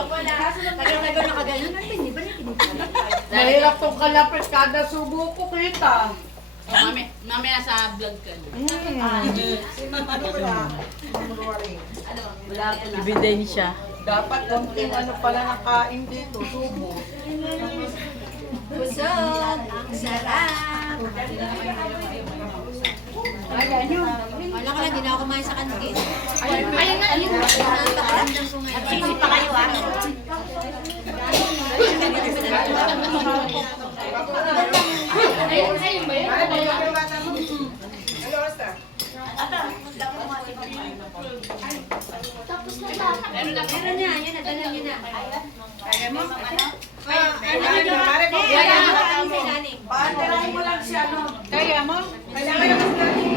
Tagal-tagal na kagayon. Hindi ba niya Mahirap tong kalapit kada subo ko kita. Mamaya sa vlog ka. Ebidensya. Dapat konting ano pala nakain dito, subo. Busog. Ang sarap. Wala ka lang, di na ako kumain sa kantin. Ayun nga, ayun. Napakaramdam ko ngayon. Sisi pa kayo, ah. Ayun ba yun? Meron niya, yan na, dala niya na. Kaya mo? Paanterahin mo lang siya, no? Kaya mo? Kailangan naman natin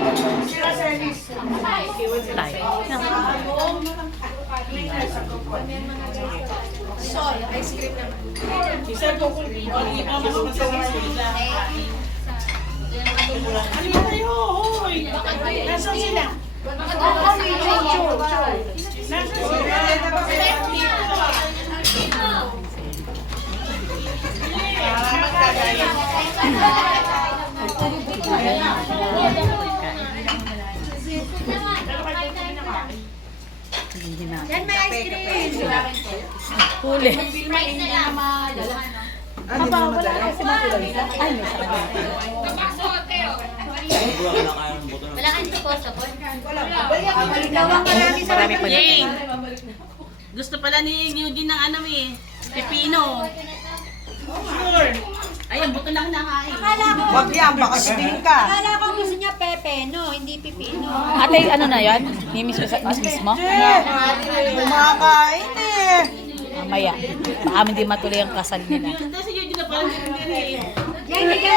sila service. Sol, ice cream naman. Isa po kung hindi pa mas masarap sila. Ano yun tayo? Hoy! Nasaan sila? Nasaan sila? Yan, may ice cream. Huli. Hindi na madala. Aba, wala kasi matulog. Ay, may sarap. Wala kang supposable? Balitawan ka namin sa Marami pa Yay! Gusto pala ni Eugene ng ano eh. Pipino. Ayun, buto lang nakain. Akala ko, Wag yan, baka sabihin ka. akala ko gusto niya pepe, no? Hindi pipino. Ate, ano na yan? Miss mo? Kumakain eh. Mamaya. Baka hindi matuloy ang kasal nila. Ganda si Eugene na parang hindi eh. Yan, hindi ka